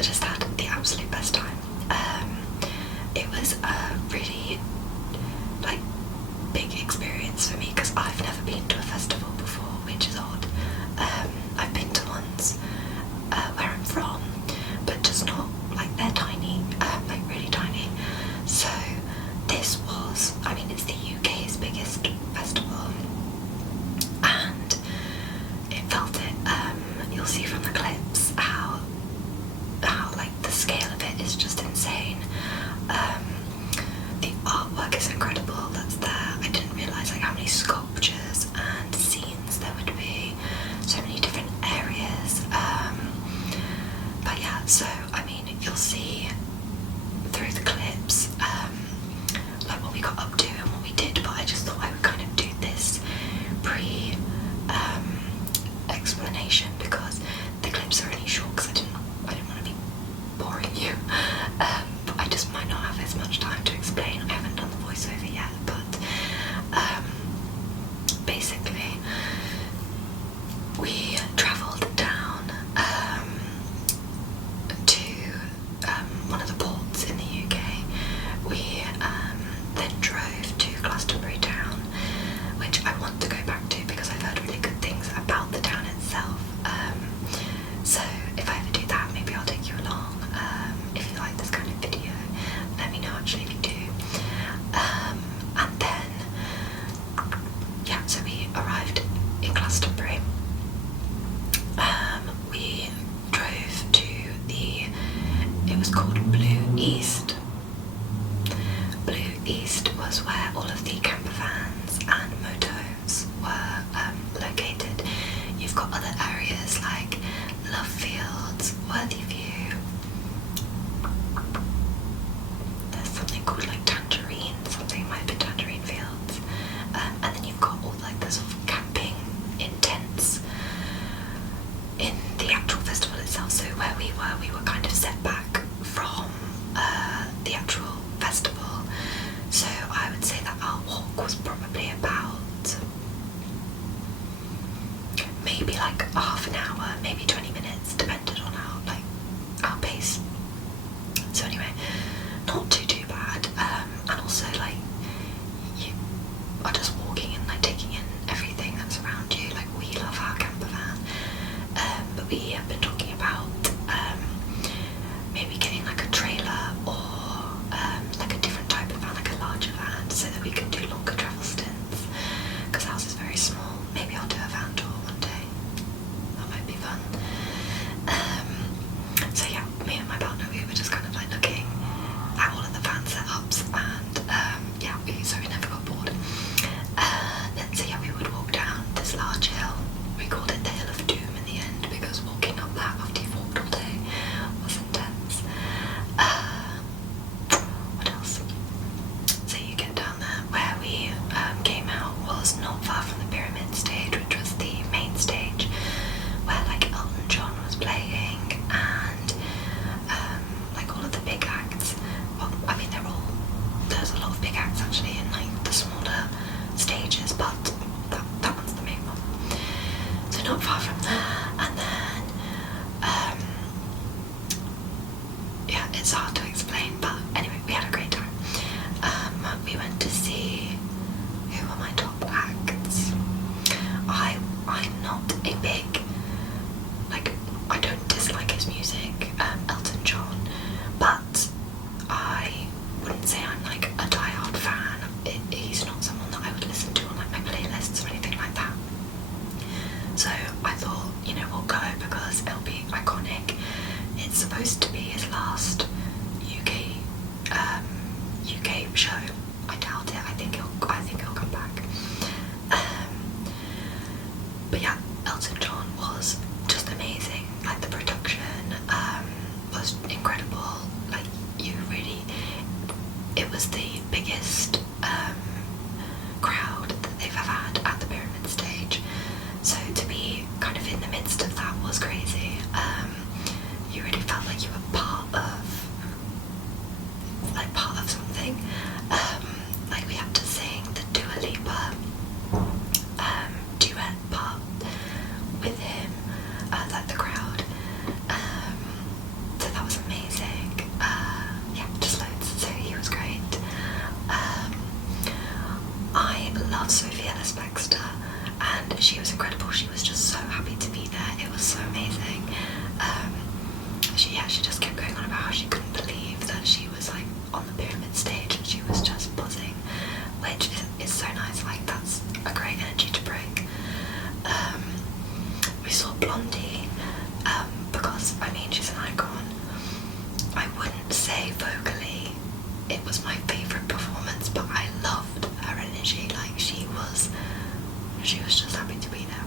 just had the absolute best time. It was a really like big experience for me because I've never been to a festival before, which is odd. I've been to ones where I'm from, but just not like they're tiny, like really tiny. So this was, I mean, it's the UK's biggest festival, and it felt it. You'll see from the clips how like the scale of it is just insane. The artwork is incredible that's there. I didn't realise like how many sculptures and scenes there would be, so many different areas. But yeah, so I mean, you'll see through the clips like what we got up to and what we did, but I just thought I would kind of do this pre explanation because the clips are really short because I didn't want to be boring you, but I just might not have as much time to explain. I haven't done the voiceover yet, but basically we travelled down to one of the ports in the UK. We then drove to Glastonbury town, which I want to go back to because I've heard really good things about the town itself. So if I ever do that, maybe I'll take you along. If you like this kind of video, let me know actually if you do. And then, yeah, so we arrived in Glastonbury. We drove to it was called Blue East. Blue East was where all of the camper vans and motos were located. You've got other areas like Love Fields, Worthy View. There's something called like Tangerine, something might be Tangerine Fields. And then you've got all like the sort of camping in tents in the actual festival itself. So where we were kind of set back from the actual festival. So I would say that our walk was probably about maybe like half an hour, maybe 20 minutes, depended on our pace. So anyway, not too bad. And also like you are just walking and like taking in everything that's around you. Like we love our camper van, but we have been talking about maybe getting like a trailer or like a different type of van, like a larger van, so that we can do longer travel stints, because ours is very small. Maybe I'll do a van tour one day, that might be fun. So yeah, me and my partner, we were just kind of like looking at all of the van setups, and yeah, so we never got bored. Then so yeah, we would walk down this large hill. We called it the Hill of Doom in the end because walking up that after you've walked all day was intense. What else? So you get down there. Where we came out was not far from the Pyramid stage, which was the main stage where like Elton John was playing, and like all of the big acts. Well, I mean there's a lot of big acts actually in like the smaller stages, but that one's the main one. So not far from there. And then yeah, it's hard to explain, but anyway, we had a great time. We went to see, who were my top acts? I'm not a big, like, I don't dislike his music, Elton John, but I wouldn't say I'm like a diehard fan. He's not someone that I would listen to on like my playlists or anything like that. So I thought, you know, we'll go because it'll be iconic. It's supposed to be his last UK show. I doubt it. I think he'll come back. But yeah, Elton John was just amazing. Like the production was incredible. Like it was the biggest crowd that they've ever had at the Pyramid stage. So to be kind of in the midst of that was crazy. You really felt like you were part of something. Like we had to sing the Dua Lipa duet part with him, like the crowd. So that was she just kept going on about how she couldn't believe that she was like on the pyramid stage and she was just buzzing, which is so nice. Like, that's a great energy to bring. We saw Blondie, because I mean, she's an icon. I wouldn't say vocally it was my favourite performance, but I loved her energy. Like, she was just happy to be there.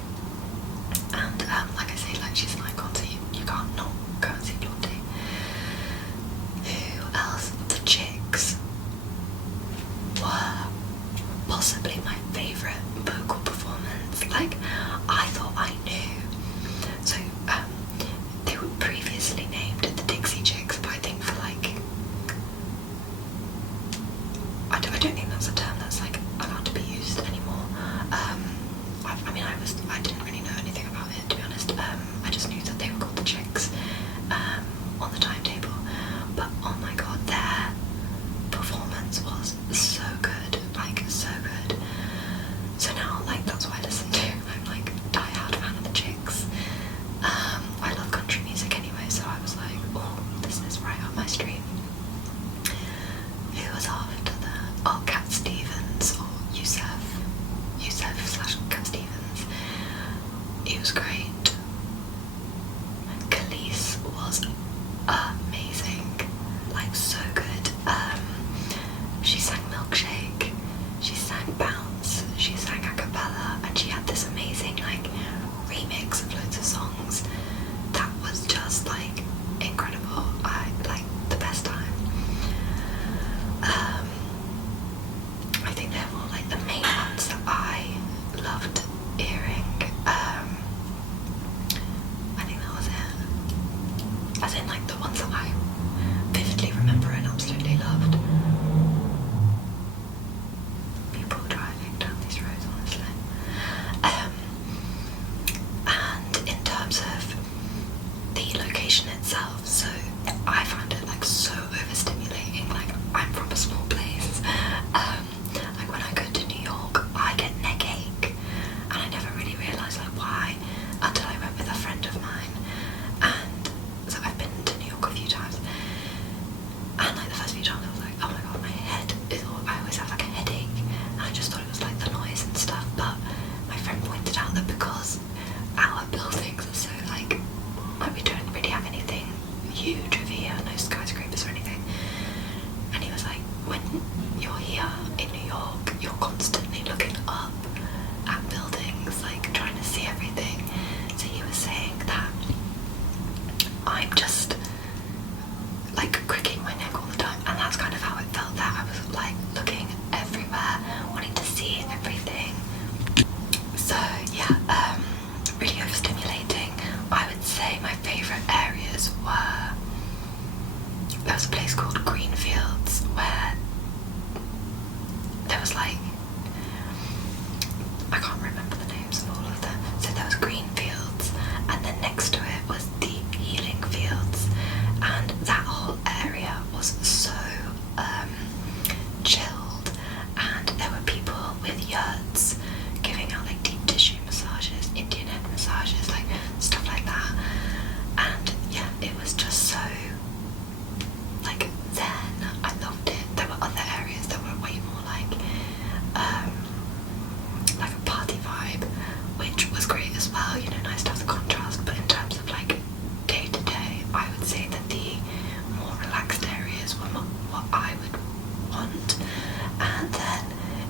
And like I say, like, she's an icon, so you can't not go and see Blondie. Who else? The Chicks were possibly my favourite vocal performance. Like, I thought I knew. So they were previously named the Dixie Chicks, but I think for like, I don't think that's a term that's like allowed to be used anymore. I mean, I didn't really know anything about it, to be honest. I just knew that they were called the Chicks on the timetable. But oh my god, their performance was so good, like so good. So now, like, that's what I listen to. I'm like die-hard fan of the Chicks. I love country music anyway, so I was like, oh, this is right up my street. Who was after that? Oh, Cat Stevens, or Yusef / Cat Stevens. He was great. Khalees was amazing, like so good. She sang Milkshake, she sang Bounce, she sang a cappella, and she had this amazing like remix of loads of songs that was just like incredible. I like the best time. I think they were all like the main ones that I loved hearing. I think that was it. As in like the ones that I vividly remember and absolutely loved. People driving down these roads, honestly. And in terms of the location itself, so I found it like so overstimulating. Like, I'm from a small place. Like, when I go to New York, I get neck ache, and I never really realised like why until I went with a friend of mine. And so I've been to New York a few times, and like the first few times I was like, oh my god, my head is all, I always have like a headache, and I just thought it was like the noise and stuff. But my friend pointed out that because our buildings are so like we don't really have anything huge over here, no skyscrapers or anything, and he was like, when you're here in New York, you're constantly looking up at buildings, like trying to see everything. So he was saying that I'm just like cricking my neck all the time, and that's kind of how it felt, that I was like looking everywhere, wanting to see everything. So yeah, really overstimulating. I would say my favourite areas were, there was a place called Greenfields where there was like, I can't remember the names of all of them. So there was Greenfields, and then next to it was the Healing Fields, and that whole area was so chilled, and there were people with yurts giving out like deep tissue massages, Indian head massages, like stuff like that. And yeah, it was just so like zen. I loved it. There were other areas that were way more like a party vibe, which was great as well, you know, nice to have the contrast. But in terms of like day to day, I would say that the more relaxed areas were what I would want. And then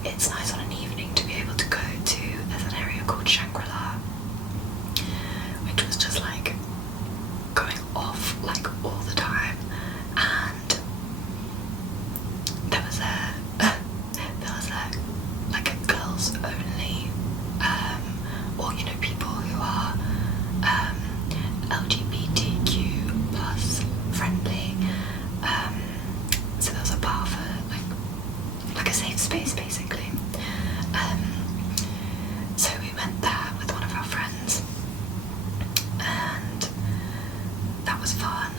it's nice on an evening to be able to go to, there's an area called Shangri-La, which was just like going off like all the time. And there was a like a girls only, or you know, people who are LGBTQ plus friendly. So there was a bar for like a safe space basically. So we went there with one of our friends, and that was fun.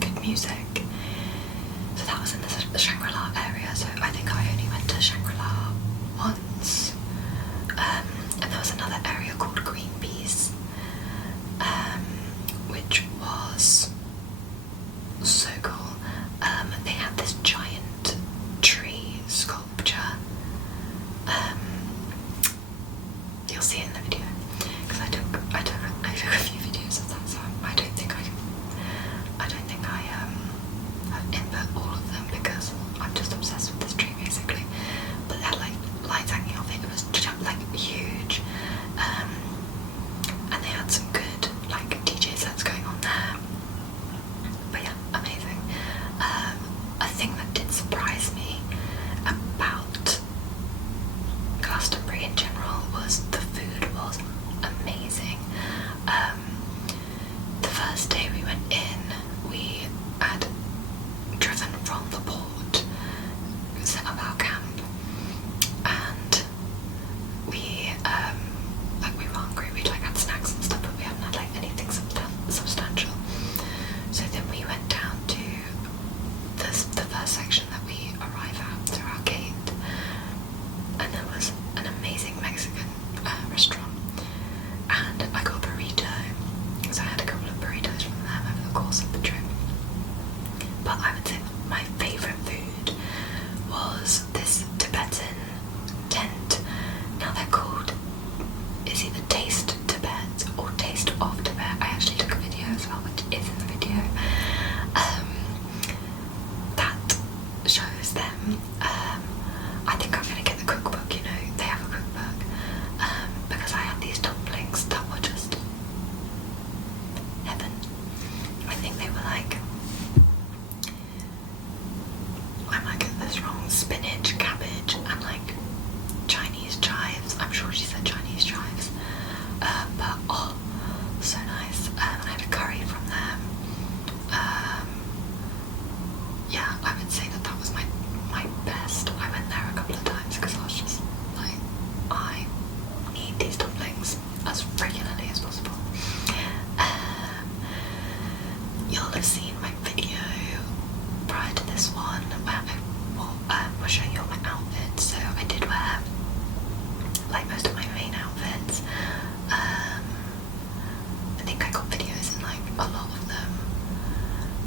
Good music. So that was in the Shangri-La area. So I think I only went to Shangri-La once. And there was another area called Greenpeace, which was So then we went down to the first section that we arrive at through our gate, and there was an amazing Mexican restaurant, and I got a burrito, so I had a couple of burritos from them over the course of the trip. But I would say my favourite food was this Tibetan tent. Now they're called, is either Taste Tibet or Taste of Tibet. I actually took a video as well, which is in the video, that shows them. I think I'm going to get the cookbook, you know, they have a cookbook, because I had these dumplings that were just heaven. I think they were like, I might get this wrong, spinach, cabbage, and like Chinese chives. I'm sure she said Chinese chives, but oh, so nice. I had a curry from them. Yeah, I would say that was my best. I went there a couple of times because I was just like, I need these dumplings as regularly as possible. You'll have seen my video prior to this one where I was showing you all my outfits. So I did wear like most of my main outfits. I think I got videos in like a lot of them.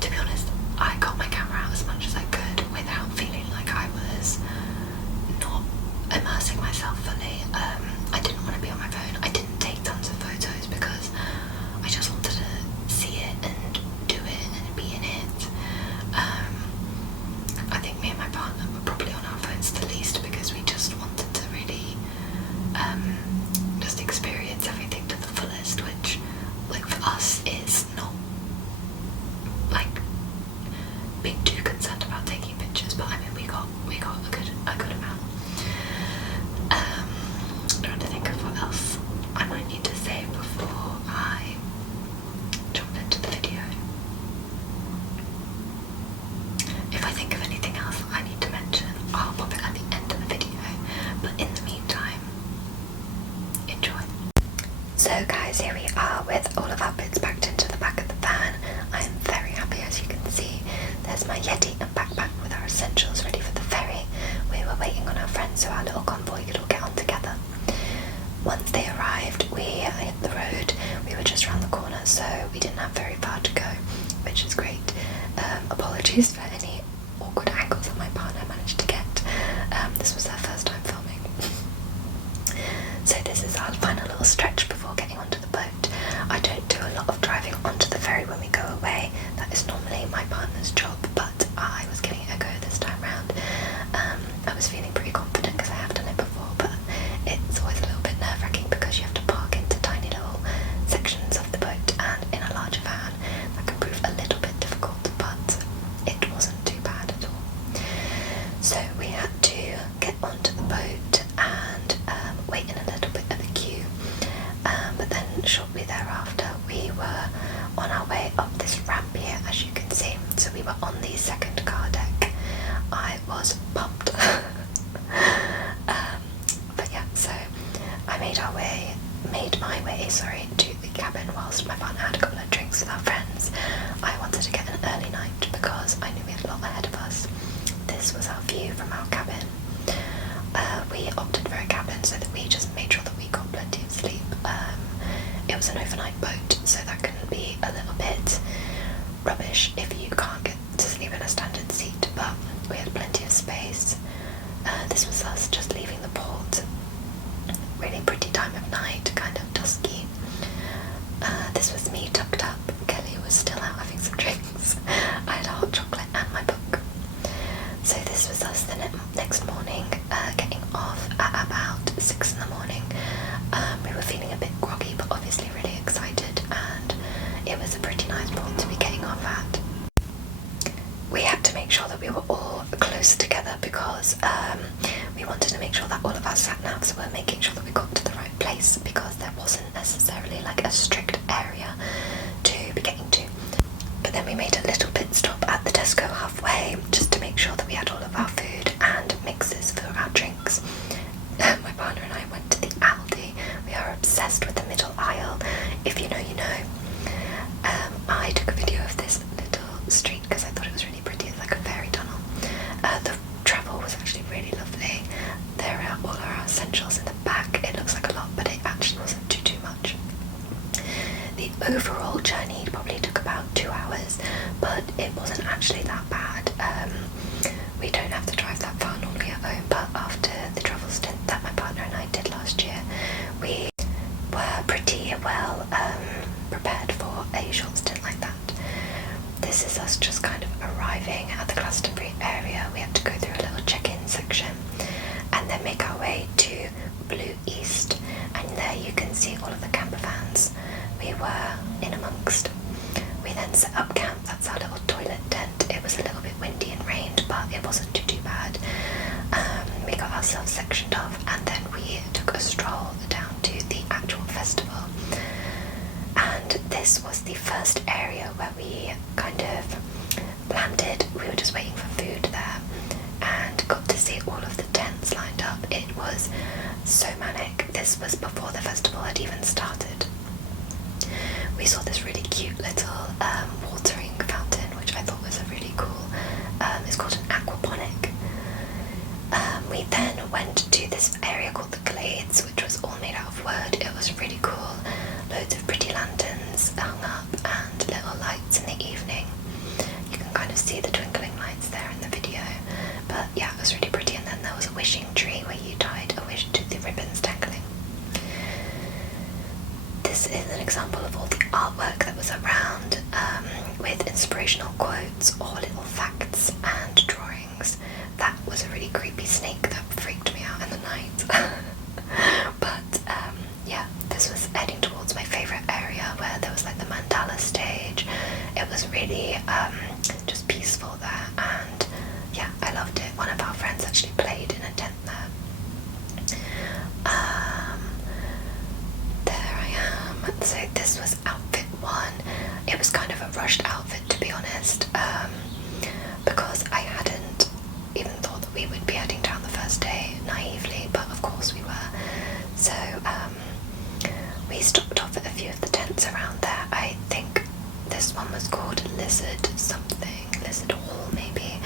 To be honest, I got my camera out as much as I could without feeling like I was not immersing myself fully. I didn't want to be on my phone. I didn't take tons of photos because I just wanted to see it and do it and be in it. I think me and my partner were probably on our phones the least because we just wanted to really just experience everything to the fullest, which like for us is not like being too concerned about taking pictures, but I mean we got a good amount. Trying to think of what else I might need to say before I jump into the video. If I think of anything else I need to mention, I'll pop it at the end of the video, but in the meantime, enjoy. So guys, here we are with all of our bits packed into the back of the van. I am very happy, as you can see. There's my Yeti and backpack with our essentials ready for the ferry. We were waiting on our friends so our little convoy could all get on together. Once they arrived, we hit the road. We were just around the corner, so we didn't have very far to go, which is great. Apologies for any awkward angles that my partner managed to get. This was her first time filming. So this is our final little stretch before getting onto the boat. I don't do a lot of driving onto the ferry when we go away. That is normally my partner's job, but I was giving it a go this time round. I was feeling pretty confident because I have done it before, but it's always a little bit nerve-wracking because you have to park into tiny little sections of the boat, and in a larger van that can prove a little bit difficult, but it wasn't too bad at all. So we had to get onto the boat and wait in a little bit of a queue, but then shortly thereafter we were on our way up this ramp here, as you can see. So we were on the second car deck. I was pumped. But yeah, so I made my way to the cabin whilst my partner had a couple of drinks with our friends. I wanted to get an early night because I knew we had a lot ahead of us. This was our view from our cabin. We opted for a cabin so that we just made sure that we got plenty of sleep. It was an overnight boat, so that can be a little bit rubbish if you can't get to sleep in a standard seat, but we had plenty of space. This was us just leaving the port. Really pretty time of night, kind of dusky. This was me tucked up. Kelly was still out having some drinks. I had a hot chocolate and my book. So this was us the next morning, getting off at about 6 in the morning. We were feeling a bit groggy, but obviously really excited, and it was a pretty nice port to be getting off at. We had to make sure that we were all close together because we wanted to make sure that all of our sat-navs were making sure that we got to the right place, because there wasn't necessarily like a strict area to be getting to. But then we made a little pit stop at the Tesco halfway just to make sure that we had all of our food and mixes for our drinks. My partner and I went to the Aldi. We are obsessed with the middle aisle. If you know, you know. I took a video of this it wasn't actually that bad. We don't have to drive that far normally at home, but after the travel stint that my partner and I did last year, we were pretty well prepared for a short stint like that. This is us just kind of arriving at the Glastonbury area. We had to go through a little check-in section and then make our way to Blue East, and there you can see all of the camper vans we were in amongst. We then set up camp. That's our little toilet tent. It was a little bit windy and rained, but it wasn't too bad. We got ourselves sectioned off, and then we took a stroll down to the actual festival. And this was the first area where we kind of landed. We were just waiting for food there and got to see all of the tents lined up. It was so manic. This was before the festival had even started. We saw this really cute little watering fountain, which I thought was a really cool, it's called an aquaponic. We then went to this area called the Glades, which was all made out of wood. It was really cool. Loads of pretty lanterns hung up and little lights in the evening. You can kind of see the twinkling lights there in the video. But yeah, it was really pretty. And then there was a wishing tree where you tied a wish to the ribbons dangling. This is an example of all the artwork that was around, with inspirational quotes or little facts and drawings. That was a really creepy snake that freaked me out in the night. But yeah, this was heading towards my favourite area where there was like the mandala stage. It was really just peaceful there, and yeah, I loved it. One of our friends actually played in a tent there. There I am. So this was outfit 1. It was kind of a rushed outfit, to be honest, because I hadn't even thought that we would be heading down the first day naively, but of course we were. So we stopped off at a few of the tents around there. I think this one was called Lizard something, Lizard Hall maybe,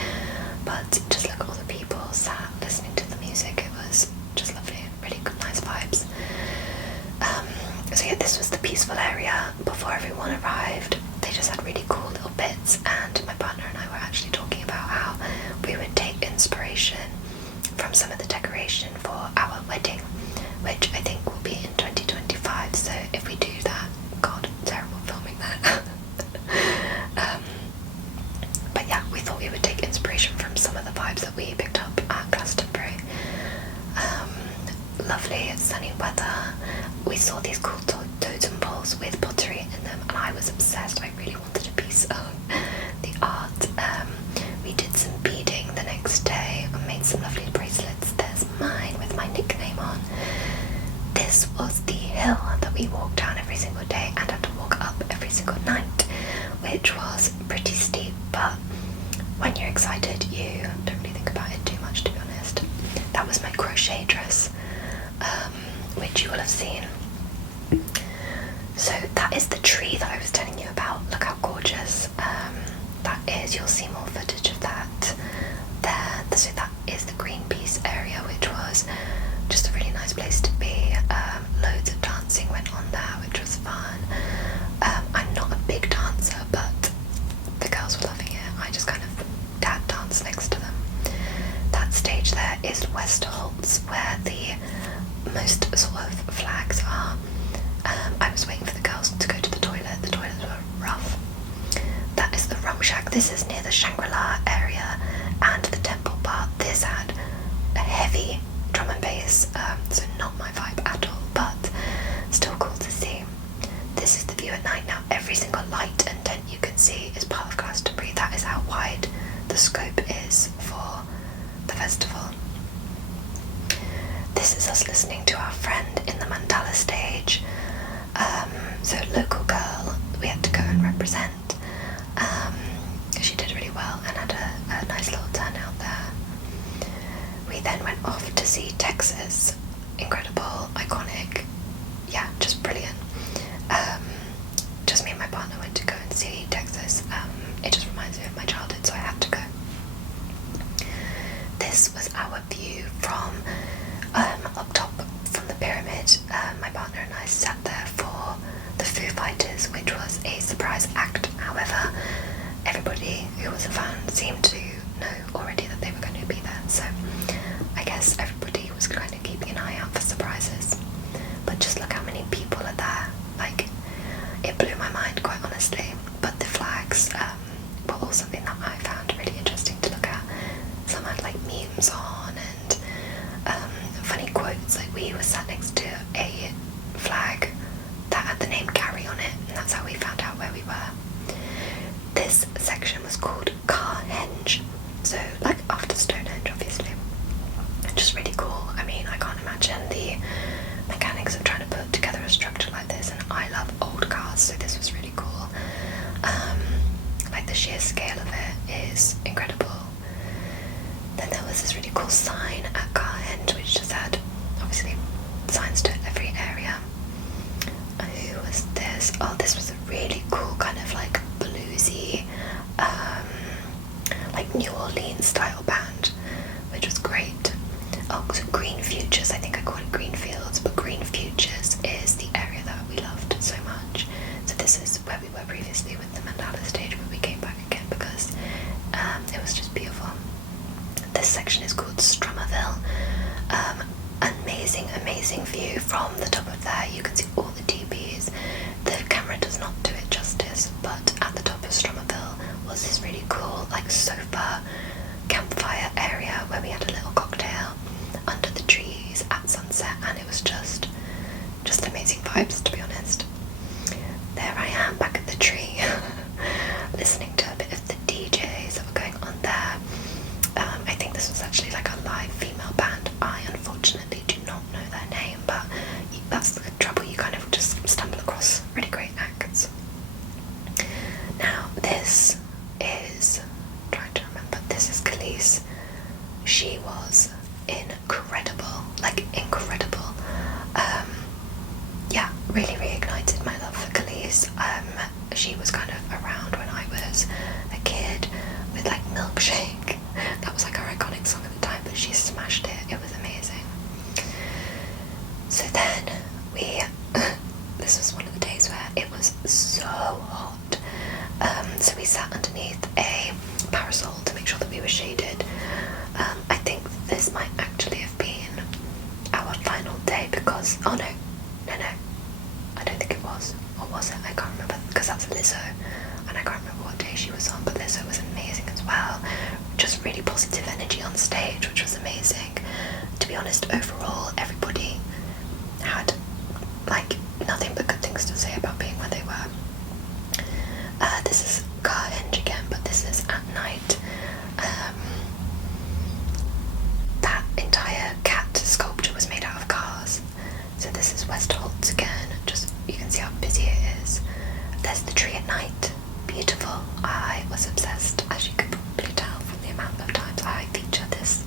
but just look at all the people sat listening to the music. It was just lovely, really good, nice vibes. So yeah, this was the peaceful area before everyone arrived. They just had really cool little bits, and my partner and I were actually talking about how we would take inspiration from some of the decoration for our wedding, which I think will be in 2025. So if we do that, God, terrible filming that. But yeah, we thought we would take inspiration from some of the vibes that we picked up at Glastonbury. Lovely sunny weather. We saw these cool totem poles with pottery in them, and I was obsessed. I really wanted a piece of the art. We did some beading the next day and made some lovely bracelets. There's mine with my nickname on. This was the hill that we walked down every single day and had to walk up every single night, which was pretty steep, but when you're excited you don't really think about it too much, to be honest. That was my crochet dress, which you will have seen. So that is the tree that I was telling you about. Look how gorgeous that is. You'll see more footage of that there. So that is the Greenpeace area, which was just a really nice place to be. Loads of dancing went on there, which was fun. I'm not a big dancer, but the girls were loving it. I just kind of danced next to them. That stage there is Westholtz, where the most sort of flags are. I was waiting for the girls to go to the toilet. The toilets were rough. That is the Rum Shack. This is near the Shangri-La area and the Temple Bar. This had a heavy drum and bass, so not my vibe at all, but still cool to see. This is the view at night. Now every single light and tent you can see is part of Glastonbury. That is how wide the scope is for the festival. This is us listening to our friend in the mandala stage. So local girl, we had to go and represent. She did really well and had a nice little turnout there. We then went off to see Texas. Incredible, iconic, yeah, just brilliant. Just me and my partner went to go and see Texas. It just reminds me of my childhood, so I had to go. This was our view from up top from the pyramid. My partner and I sat there for the Foo Fighters, which was a surprise act. However, everybody who was a fan seemed to know already that they were going to be there, so I guess everybody was kind of keeping an eye out for surprises. But just look how many people are there. Like, it blew my mind, quite honestly. But the flags were all something that I found really interesting to look at. Some had like memes on and funny quotes. Like, we were sat next to a flag that had the name Gary on it, and that's how we found out where we were. This section was called Carhenge, so like after Stonehenge, obviously. Just really cool. I mean, I can't imagine the mechanics of trying to put together a structure like this, and I love old cars, so this was really cool. Like, the sheer scale of it is incredible. Then there was this really cool sign at Carhenge which just had, obviously, signs to every area. Who was this? Oh, this was a really cool kind of like bluesy, like New Orleans style band, which was great. Oh, so Green Futures, I think I called it Green Fields, but Green Futures is the area that we loved so much. So this is where we were previously with the Mandala stage, but we came back again because it was just beautiful. This section is called Strummerville. Amazing view from the top of there. You can see all the DBs. The camera does not do it justice, but at the top of Strummerville was this really cool like sofa campfire area where we had a little cocktail under the trees at sunset, and it was just amazing vibes, to be honest. There I am back at the tree listening to a bit of the DJs that were going on there. I think this was actually like a live female band. I unfortunately do not know their name, but that's the trouble, you kind of just stumble across really great acts. Now this is, trying to remember, this is Khalees. She was incredible, like incredible. Yeah, really reignited my love for Khalees. She was kind of around when I was a kid with like Milkshake. That was like her iconic song at the time, but she smashed it. It was amazing. So then this was one of the days where it was so hot. So we sat underneath a parasol to make sure that we were shaded. I think this might actually have been our final day because, oh no, I don't think it was. Or was it? I can't remember, because that's Lizzo, and I can't remember what day she was on, but Lizzo was amazing as well. Just really positive energy on stage, which was amazing. To be honest, overall, everybody had like nothing but good things to say about being where they were. This is Carhenge again, but this is at night. That entire cat sculpture was made out of cars. So this is Westholtz again, just you can see how busy it is. There's the tree at night, beautiful. I was obsessed, as you could probably tell from the amount of times I feature this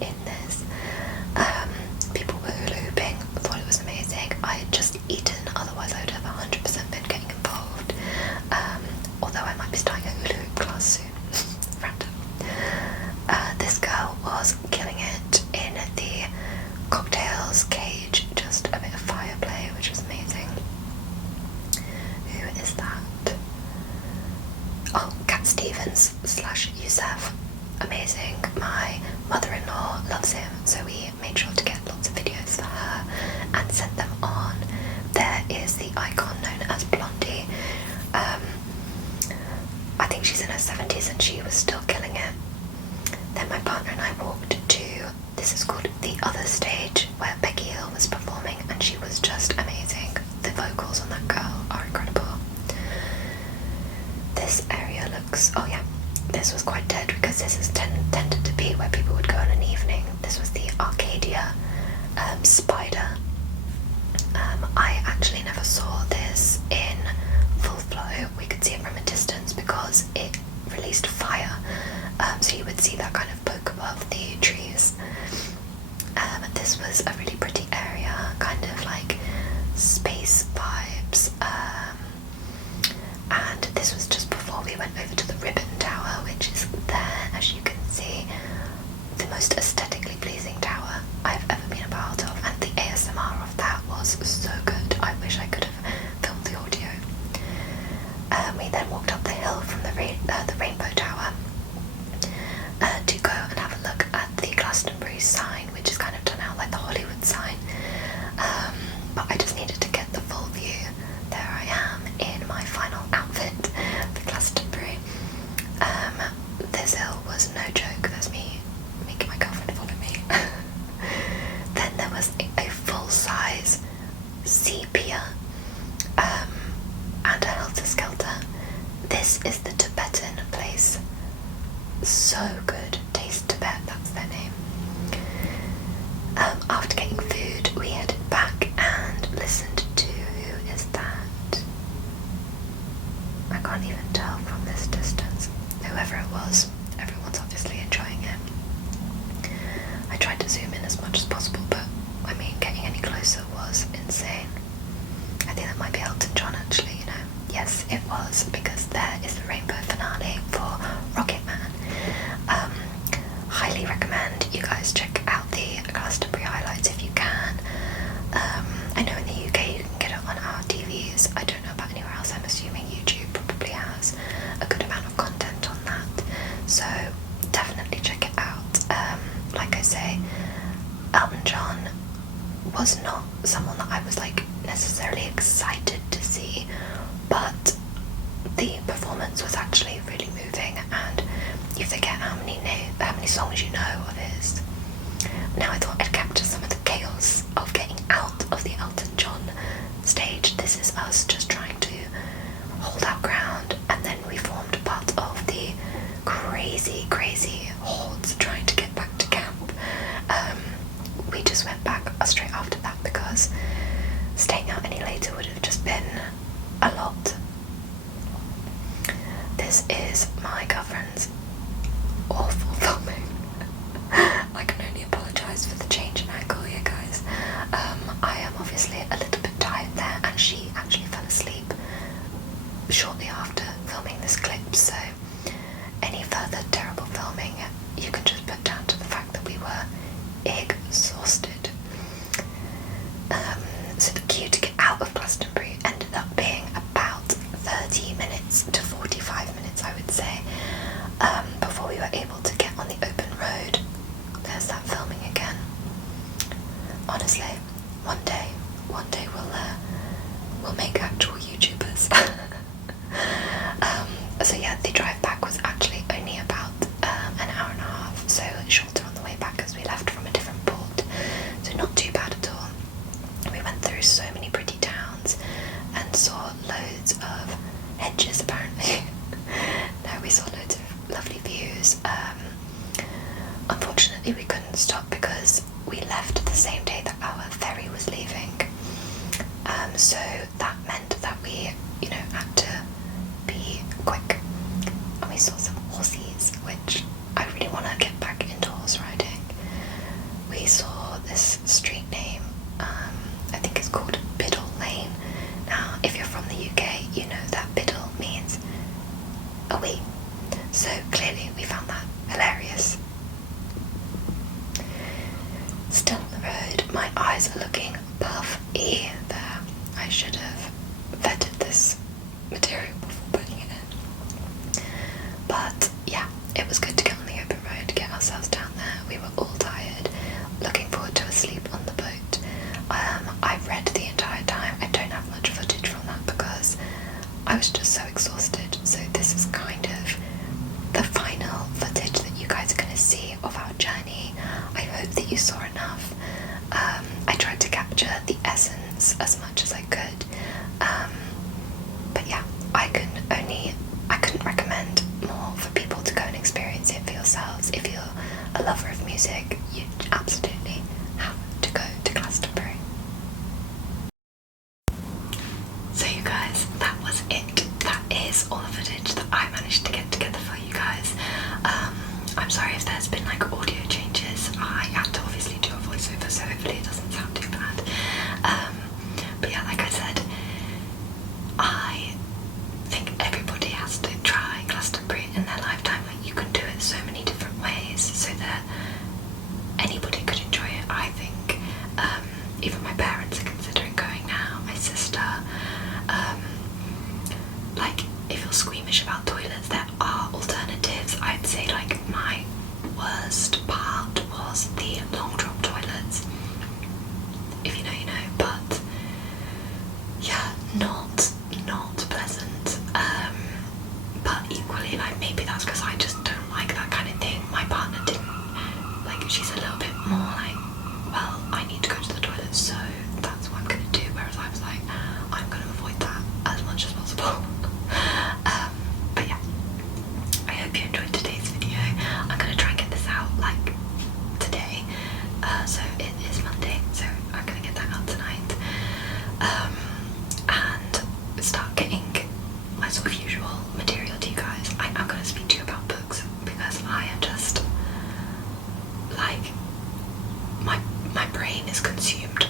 in this. People were hula hooping, thought it was amazing. I had just eaten, otherwise I would have 100% been getting involved. Although I might be starting a hula hoop class soon. Random. This girl was killing it in the cocktails cage, just a bit of fire play, which was amazing. Who is that? Oh, Cat Stevens / Youssef. Amazing. My mother-in-law loves him, so we made sure to get lots of videos for her and sent them on. There is the icon known as Blondie. I think she's in her 70s and she was still killing it. Then my partner and I walked to, this is called The Other Stage, where Becky Hill was performing, and she was just amazing. The vocals on that girl are incredible. This area looks, oh yeah, this was quite dead because this is tended to be where people would go in an evening. This was the Arcadia Spider. I actually never saw this in full flow. We could see it from a distance because it released fire, so you would see that kind of poke above the trees. This was a really pretty area, kind of like space vibes, and this was just before we went over to the Ribbon Tower, which is there, as you can see, the most aesthetically pleasing tower I've ever been a part of, and the ASMR of that was so good. I wish I could have filmed the audio. We then walked up the hill from the Rainbow Tower, Glastonbury sign, which is kind of done out like the Hollywood sign. But I just needed to get the full view. There I am in my final outfit for Glastonbury. This hill was no joke. There's me making my girlfriend follow me. Then there was a full-size sepia and a helter-skelter. This is the Tibetan place. So good. Taste Tibet, that's their name. After getting food, we headed back and listened to, who is that? I can't even tell from this distance. Whoever it was, everyone's obviously enjoying it. I tried to zoom in as much as possible, but I mean, getting any closer was insane. I think that might be Elton John actually, you know. Yes, it was, because there is the rainbow finale for Rocket Man. Highly recommend you guys check out the Glastonbury highlights if you can. I know in the UK you can get it on our TVs. I don't know about anywhere else. I'm assuming YouTube probably has a good amount of content on that. So definitely check it out. Like I say, Elton John was not someone that I was like necessarily excited to see, but the performance was actually really moving, and you forget how many songs you know of his. Now I thought I'd capture some of the chaos of getting out of the Elton John stage. This is us just trying to hold our ground, and then we formed part of the crazy hordes trying to get back to camp. We just went back straight after that because staying out any later would have just been a lot. This is my girlfriend's awful filming. I can only apologise for the change in angle here, guys. I am obviously a little bit tired there, and she actually fell asleep shortly after filming this clip, so any further terrible filming you can just put down to the fact that we were exhausted. So the queue to get out of Glastonbury ended up being about 30 minutes to 45 minutes, I would say, before we were able to get on the open road. There's that filming again. Honestly, one day we'll make actual YouTubers. So yeah, the drive back was actually only about an hour and a half, so shorter on the way back as we left from a different port, so not too bad at all. We went through so many pretty towns and saw loads of hedges apparently. No, we saw loads of lovely views. Unfortunately we couldn't stop because we left the same day that our ferry was leaving, so that meant that we, had to be quick, and we saw some horses, which I really want to get back into horse riding. We saw this street name, I think it's called Biddle Lane. Now if you're from the UK, you know that biddle means a wee, so clearly we found that hilarious. Still on the road, my eyes are looking puffy there. I should have vetted this material before putting it in. But yeah, it was good to get on the open road, get ourselves down there. We were all tired, looking forward to a sleep on the boat. I read the entire time. I don't have much footage from that because I was just so exhausted. So this is kind of the final footage that you guys are going to see of our journey. I hope that you saw enough. I tried to capture the essence as much as I could. But yeah, I couldn't recommend more for people to go and experience it hope you enjoyed today's video. I'm gonna try and get this out like today. So it is Monday, so I'm gonna get that out tonight. And start getting my sort of usual material to you guys. I'm gonna speak to you about books because I am just like my brain is consumed